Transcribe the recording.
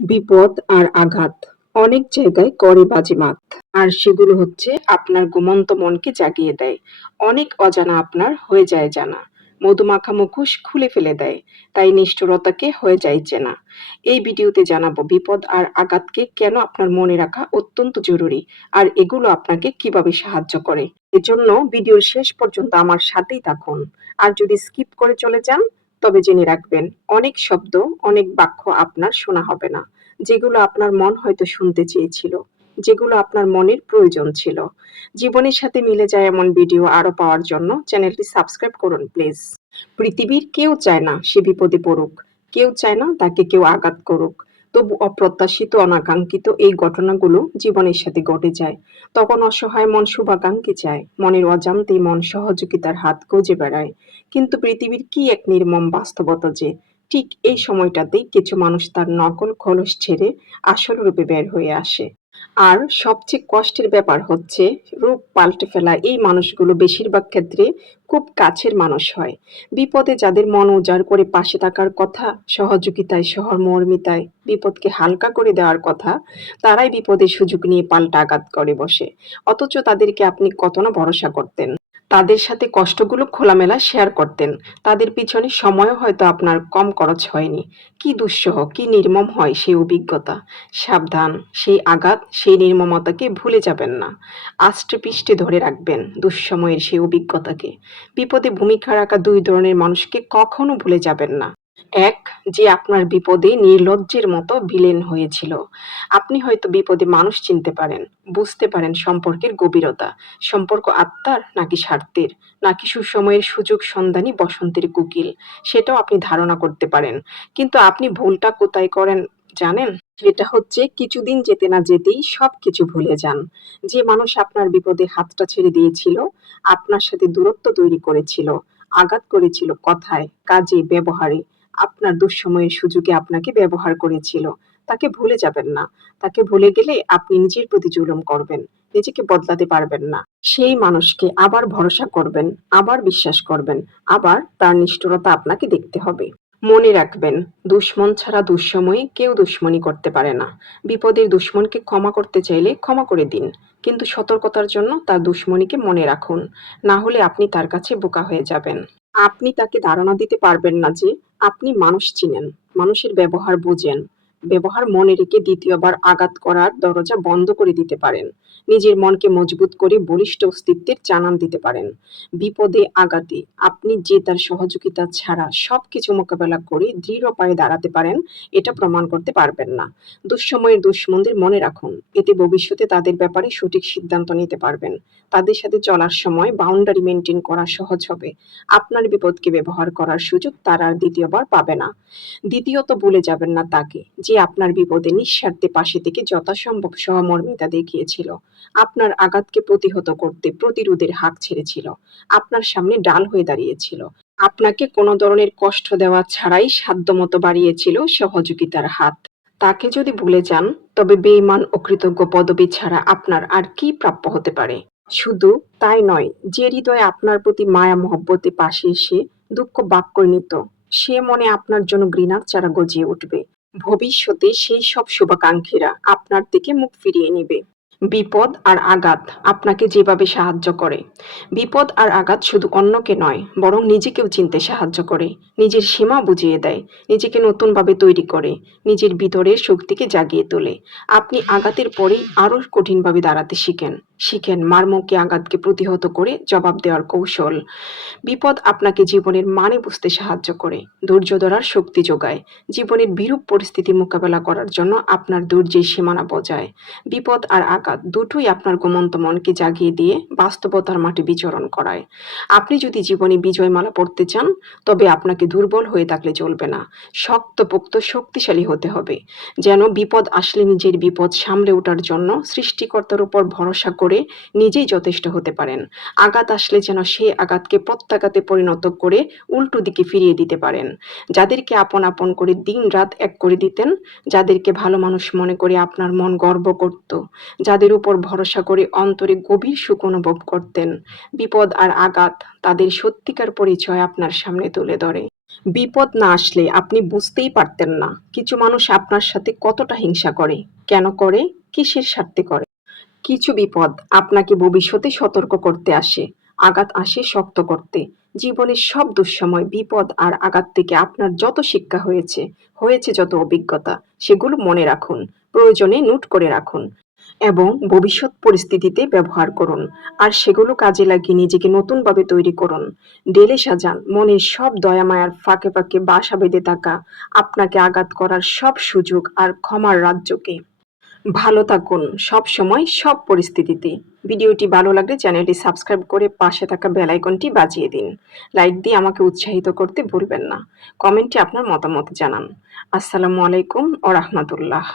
বিপদ আর আঘাত। অনেক জায়গায় করে বাজিমাত। আর সেগুলো হচ্ছে আপনার ঘুমন্ত মনকে জাগিয়ে দেয়। অনেক অজানা আপনার হয়ে যায় জানা। মধুমাখা মুখোশ খুলে ফেলে দেয়। তাই নিষ্ঠুরতাকে হয়ে যায় চেনা। এই ভিডিওতে জানাব বিপদ আর আঘাতকে কেন আপনার মনে রাখা অত্যন্ত জরুরি আর এগুলো আপনাকে কীভাবে সাহায্য করে। এজন্য ভিডিও শেষ পর্যন্ত আমার সাথেই থাকুন। আর যদি স্কিপ করে চলে যান তবে জেনে রাখবেন, অনেক শব্দ, অনেক বাক্য আপনার শোনা হবে না, যেগুলো আপনার মন হয়তো শুনতে চেয়েছিল, যেগুলো আপনার মনের প্রয়োজন ছিল। জীবনের সাথে মিলে যায় এমন ভিডিও আরও পাওয়ার জন্য চ্যানেলটি সাবস্ক্রাইব করুন, প্লিজ। পৃথিবীর কেউ চায় না সে বিপদে পড়ুক, কেউ চায় না তাকে কেউ আঘাত করুক। তবু অপ্রত্যাশিত অনাকাঙ্ক্ষিত এই ঘটনাগুলো জীবনের সাথে ঘটে যায়। তখন অসহায় মন শুভাকাঙ্ক্ষী চায়। মনের অজান্তেই মন সহযোগিতার হাত গজে বেড়ায়। কিন্তু পৃথিবীর কি এক নির্মম বাস্তবতা যে? ঠিক এই সময়টাতেই কিছু মানুষ তার নকল খোলস ছেড়ে আসল রূপে বের হয়ে আসে। আর সবচেয়ে কষ্টের ব্যাপার হচ্ছে রূপ পাল্টে ফেলা, এই মানুষগুলো বেশিরভাগ ক্ষেত্রে খুব কাছের মানুষ হয়। বিপদে যাদের মন উজাড় করে পাশে থাকার কথা, সহযোগিতায়, সহমর্মিতায় বিপদকে হালকা করে দেওয়ার কথা, তারাই বিপদের সুযোগ নিয়ে পাল্টা আঘাত করে বসে। অথচ তাদেরকে আপনি কত না ভরসা করতেন। তাদের সাথে কষ্টগুলো খোলামেলা শেয়ার করতেন। তাদের পিছনে সময়ও হয়তো আপনার কম খরচ হয়নি। কি দুঃসহ, কি নির্মম হয় সেই অভিজ্ঞতা। সাবধান, সেই আঘাত, সেই নির্মমতাকে ভুলে যাবেন না। আষ্টে পিষ্টে ধরে রাখবেন দুঃসময়ের সেই অভিজ্ঞতাকে। বিপদে ভূমিকা রাখা দুই ধরনের মানুষকে কখনো ভুলে যাবেন না। এক, যে আপনার বিপদে নির্লজ্জের মতো ভিলেন হয়েছিল। আপনি হয়তো বিপদে মানুষ চিনতে পারেন, বুঝতে পারেন সম্পর্কের গভীরতা। সম্পর্ক আত্মার নাকি স্বার্থের, নাকি সুসময়ের সুযোগ সন্ধানী বসন্তের কুকিল, সেটাও আপনি ধারণা করতে পারেন। কিন্তু আপনি ভুলটা কোথায় করেন জানেন? সেটা হচ্ছে কিছুদিন যেতে না যেতেই সবকিছু ভুলে যান। যে মানুষ আপনার বিপদে হাতটা ছেড়ে দিয়েছিল, আপনার সাথে দূরত্ব তৈরি করেছিল, আঘাত করেছিল কথায়, কাজে, ব্যবহারে আপনার দুঃসময়ের সুযোগে আপনাকে ব্যবহার করেছিল। তাকে ভুলে যাবেন না। তাকে ভুলে গেলে আপনি নিজের প্রতি জুলুম করবেন। নিজেকে বদলাতে পারবেন না। সেই মানুষকে আবার ভরসা করবেন, আবার বিশ্বাস করবেন, আবার তার নিষ্ঠুরতা আপনাকে দেখতে হবে। মনে রাখবেন, দুশ্মন ছাড়া দুঃসময়ে কেউ দুশ্মনী করতে পারে না। বিপদের দুশ্মনকে ক্ষমা করতে চাইলে ক্ষমা করে দিন। কিন্তু সতর্কতার জন্য তার দুশ্মনীকে মনে রাখুন। না হলে আপনি তার কাছে বোকা হয়ে যাবেন। আপনি তাকে ধারণা দিতে পারবেন না যে আপনি মানুষ চিনেন মানুষের ব্যবহার বোঝেন, ব্যবহার মনে রেখে দ্বিতীয়বার আঘাত করার দরজা বন্ধ করে দিতে পারেন। নিজের মনকে মজবুত করে বলিষ্ঠ অস্তিত্বের জানান দিতে পারেন। বিপদে আঘাতে আপনি যে তার সহযোগিতা ছাড়া সবকিছু মোকাবেলা করে দৃঢ় পায়ে দাঁড়াতে পারেন, এটা প্রমাণ করতে পারবেন না। দুঃসময়ের দুশ্মনদের মনে রাখুন, এতে ভবিষ্যতে তাদের ব্যাপারে সঠিক সিদ্ধান্ত নিতে পারবেন। তাদের সাথে চলার সময় বাউন্ডারি মেনটেন করা সহজ হবে। আপনার বিপদকে ব্যবহার করার সুযোগ তারা আর দ্বিতীয়বার পাবে না। দ্বিতীয়ত ভুলে যাবেন না তাকে, যে আপনার বিপদে নিঃস্বার্থে পাশে থেকে যথাসম্ভব সহমর্মিতা দেখিয়েছিল। আপনার আঘাতকে প্রতিহত করতে প্রতিরোধের হাঁক ছেড়েছিল। আপনার সামনে ডাল হয়ে দাঁড়িয়েছিল। আপনাকে কোনো ধরনের কষ্ট দেওয়া ছাড়াই সাধ্যমতো বাড়িয়েছিল সহযোগিতার হাত। তাকে যদি ভুলে যান, তবে বেইমান কৃতজ্ঞ পদবী ছাড়া আপনার আর কি প্রাপ্য হতে পারে? শুধু তাই নয়, যে হৃদয়ে আপনার প্রতি মায়া মহব্বতে পাশে এসে দুঃখ বাক করে নিত, সে মনে আপনার জন্য ঘৃণার চারা গজিয়ে উঠবে। ভবিষ্যতে সেই সব শুভাকাঙ্ক্ষীরা আপনার দিকে মুখ ফিরিয়ে নেবে। বিপদ আর আঘাত আপনাকে যেভাবে সাহায্য করে। বিপদ আর আঘাত শুধু অন্যকে নয়, বরং নিজেকেও চিনতে সাহায্য করে, নিজের সীমা বুঝিয়ে দেয়, নিজেকে নতুনভাবে তৈরি করে, নিজের ভিতরের শক্তিকে জাগিয়ে তোলে। আপনি আঘাতের পরেই আরও কঠিনভাবে দাঁড়াতে শিখেন। শিখেন মারমুখী আঘাতকে প্রতিহত করে জবাব দেওয়ার কৌশল। বিপদ আপনাকে জীবনের মানে বুঝতে সাহায্য করে, ধৈর্য ধরার শক্তি যোগায়, জীবনের বিরূপ পরিস্থিতি মোকাবেলা করার জন্য আপনার ধৈর্যের সীমানা বজায়। বিপদ আর আঘাত দুটোই আপনার ঘুমন্ত মনকে জাগিয়ে দিয়ে বাস্তবতার মাঠে বিচরণ করায়। আপনি যদি জীবনে বিজয়মালা পড়তে চান, তবে আপনাকে দুর্বল হয়ে থাকলে চলবে না। শক্তপোক্ত শক্তিশালী হতে হবে। যেন বিপদ আসলে নিজের বিপদ সামলে ওঠার জন্য সৃষ্টিকর্তার উপর ভরসা করে নিজেই যথেষ্ট হতে পারেন। আঘাত আসলে যেন সেই আঘাতকে প্রত্যাঘাতে পরিণত করে উল্টো দিকে ফিরিয়ে দিতে পারেন। যাদেরকে আপন আপন করে দিন রাত এক করে দিতেন, যাদেরকে ভালো মানুষ মনে করে আপনার মন গর্ব করত, যাদের উপর ভরসা করে অন্তরে গভীর সুখ অনুভব করতেন। বিপদ আর আঘাত তাদের সত্যিকার পরিচয় আপনার সামনে তুলে ধরে। বিপদ না আসলে আপনি বুঝতেই পারতেন না, কিছু মানুষ আপনার সাথে কতটা হিংসা করে, কেন করে, কিসের স্বার্থে করে। কিছু বিপদ আপনাকে ভবিষ্যতে সতর্ক করতে আসে, আঘাত আসে শক্ত করতে। জীবনের সব দুঃসময় বিপদ আর আঘাত থেকে আপনার যত শিক্ষা হয়েছে হয়েছে যত অভিজ্ঞতা, সেগুলো মনে রাখুন, প্রয়োজনে নোট করে রাখুন এবং ভবিষ্যৎ পরিস্থিতিতে ব্যবহার করুন আর সেগুলো কাজে লাগিয়ে নিজেকে নতুনভাবে তৈরি করুন। ডেলে সাজান, মনের সব দয়া মায়ার ফাঁকে ফাঁকে বাসা বেঁধে থাকা, আপনাকে আঘাত করার সব সুযোগ আর ক্ষমার রাজ্যকে। ভালো থাকুন। সব সময়, সব পরিস্থিতিতে। ভিডিওটি ভালো লাগলে চ্যানেলটি সাবস্ক্রাইব করে পাশে থাকা বেল আইকনটি বাজিয়ে দিন। লাইক দিয়ে আমাকে উৎসাহিত করতে ভুলবেন না। কমেন্টে আপনার মতামত জানান। আসসালামু আলাইকুম ও রাহমাতুল্লাহ।